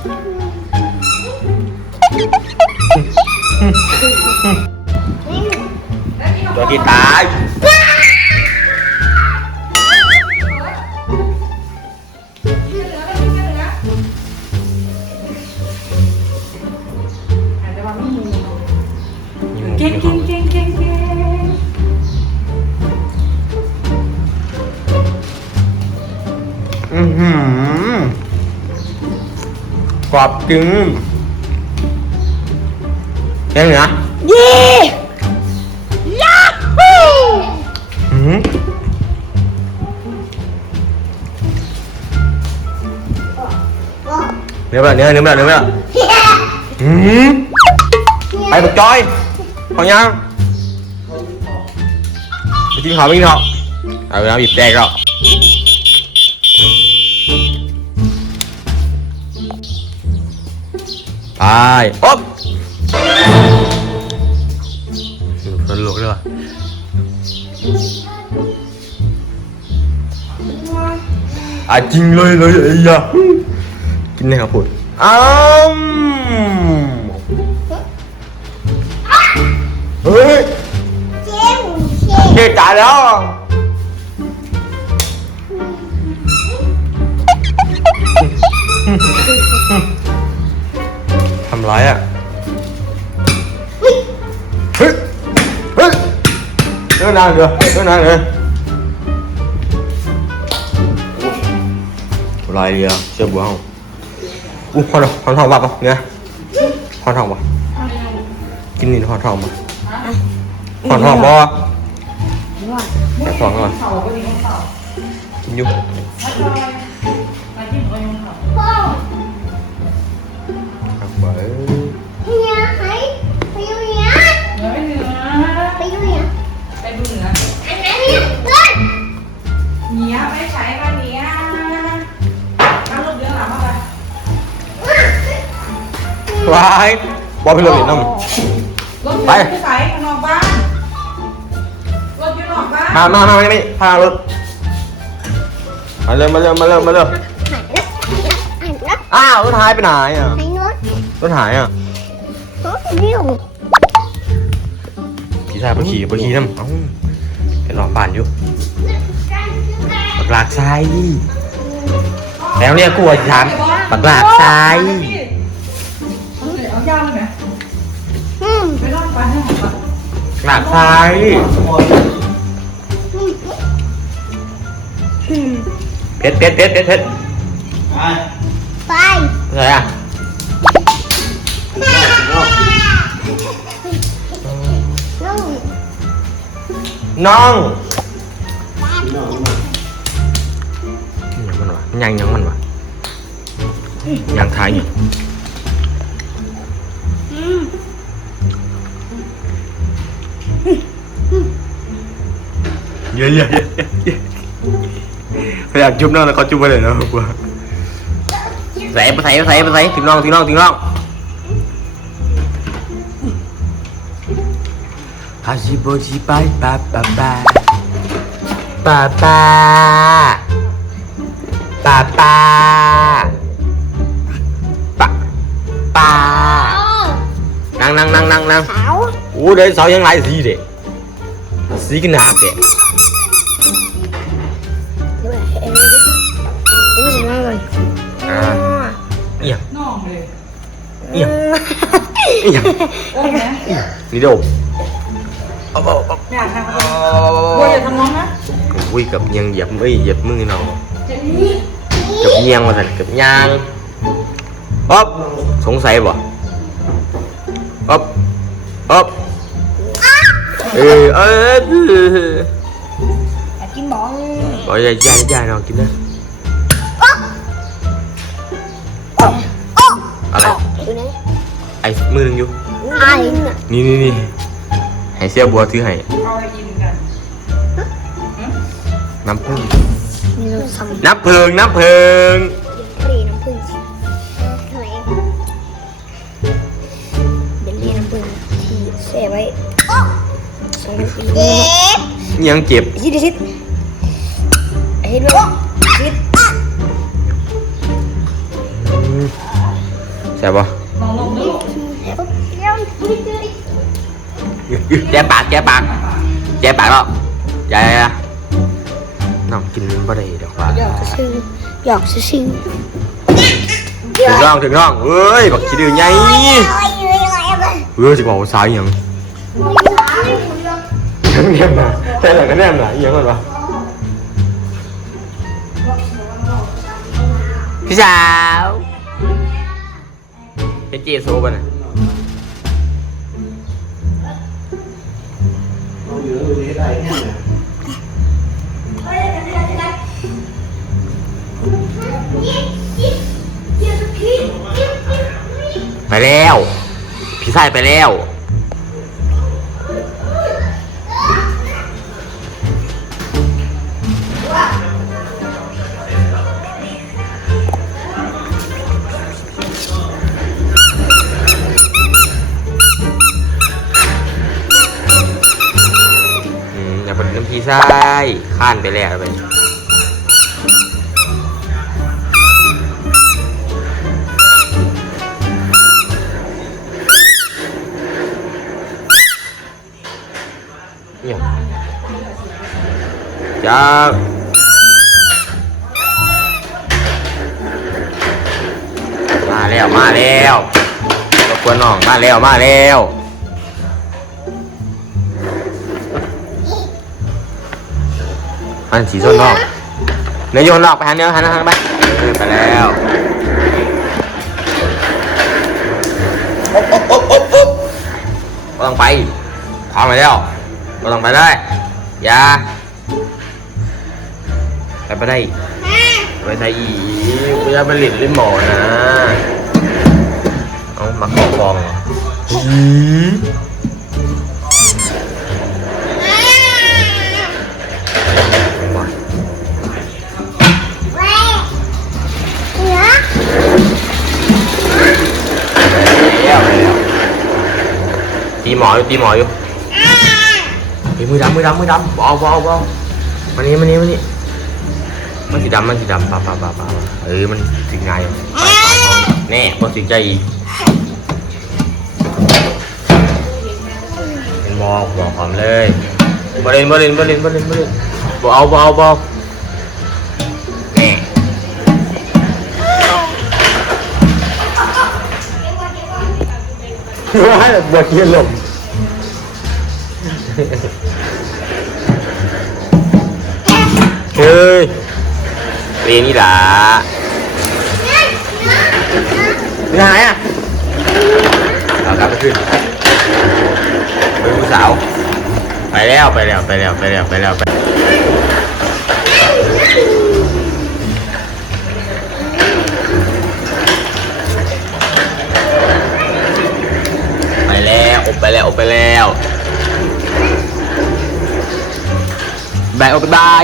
ตัวที่ตายเก่งเก่งเก่ง กรอบจริงยังเหรอเย้ยาฮูอืมเนื้อแบบเนื้อเนื้อแบบเนื้อแบบอืมไปบักจอยพอยังไปกินข้าวไปกินข้าวเอาเวลาบีบแตกแล้ว ไปอ๊บสนุกเลยว่ะอะจริงเลยเลยไอ้ยากินได้ครับพูดอ้าวเฮ้ยเจ๊หมูเชเจ๊จ่ายแล้ว ทำไรอะเฮ้ยเฮ้ยเดินนานเดี๋ยวเดินนานเลยอะไรเดียวเชื่อบัวห้องอู้หอนหอนทองป่ะปะเนี่ยหอนทองป่ะกินนี่หอนทองป่ะหอนทองป่ะหอนทองป่ะเข่าก็ดีของเข่ากินอยู่ม วายบอลไปเลยน้อง รถเดือดไม่ใส่ข้างนอกบ้านรถอยู่นอกบ้านมามามาไม่พารถมาเร็วมาเร็วมาเร็วมาเร็วหันนะหันนะอ้าวรถหายไปไหนอะหันนู้นรถหายอะรถวิ่งพี่ชายไปขี่ไปขี่น้ำเอ้าไปหลอกบ้านอยู่บักหลากไซแล้วเนี่ยกลัวฉันบักหลากไซเอา ยาวเลยไหมอืมไปนอนบ้านให้หมดก่อนหลากไซอืมเผ็ดเผ็ดเผ็ดเผ็ดเผ็ดไปอะไรอะน้องน้องยังมันวะยังยังมันวะยังทายอยู่ เยอะเยอะเยอะเยอะพยายามจุ๊บน้องแล้วเขาจุ๊บไปเลยนะกลัวใส่ไปใส่ไปใส่ไปใส่ถึงน้องถึงน้องถึงน้องฮาชิโบชิไปปาปาปาปาปาปาปาปาปาโอ้นั่งนั่งนั่งนั่งนั่งขาวโอ้เดี๋ยวเสายังหลายสีเด็สีกันหนาเด็ด้ อยงอ้ยนะนี่เดี๋ยวเอาเอาเอาอยากทำอะไรเอาบัวอย่าทำน้องนะอุ้ยกับเอียงเหยียบเอ้ยเหยียบมือเราเจนี่กับเอียงมาสั่นกับยางอ๊อบสงสัยบ่อ๊อบอ๊อบเออเอออยากกินบองบอกยายยายยายน้อกินนะ งอยู่ ไอ้นี่นี่นี่ให้เสียบัวถือให้เอาอะไรกินกันน้ำผึ้งนี่เราทำน้ำเพิงน้ำเพิงเบลลี่น้ำผึ้งทำไมเบลลี่น้ำผึ้งที่เสียไว้สองพันปีเอ๊ะยังเจ็บฮิตฮิตฮิตเลยฮิตแซ่บปะ แย่ปากแย่ปากแย่ปากแล้วอย่าอย่าอย่าน้องกินบ่ได้ดอกว่าหยอกซื้อหยอกซื้อถึงน้องถึงน้องเอ้ยบักขี้ดื้อไงเออสิบอกว่าสายอหยังแนมนะแต่ละก็แนมนะอหยังกันวะพี่สาวเป็นจีโซป่ะน่ะ ไปแล้ว พี่ชายไปแล้ว อย่ข้านไปแล้วไปเนี่ยจ้ามาแล้ว มาแล้วรบกวนน้อง มาแล้ว มาแล้ว อันสีส้นนอกเนื้อโยนนอกไปหันเนื้อหันหันไปเออไปแล้วอบอบอบอบก็ต้องไปพร้อมไปแล้วก็ต้องไปได้อย่าไปไปได้ไปใส่อีกไม่ได้ไปหลินเล่นหมอนะ เอามาขอฟองเหรอ ออยู่ตีหมออยู่เฮ้ยมือดำมือดำมือดำบาเบาเบามานี่มานี่มานี่มันสีดำมันสีดำปะปะปะปะเออมันสิงไงไปไปเขาแน่พอสิงใจอีกเป็นบอกบอกหอมเลยบอลเลนบอลเลนบอลเลนบอลเลนบอลเลนบอาบอาบอาแน่ว่าบวชเย็นลม เฮ้ยเรียนนี่หล่ะไปไหนอะเอากลับไปขึ้นไปผู้สาว ไปแล้วไปแล้วไปแล้วไปแล้วไปแล้วไปไปแล้วอบไปแล้วอบไปแล้ว บายอกบาย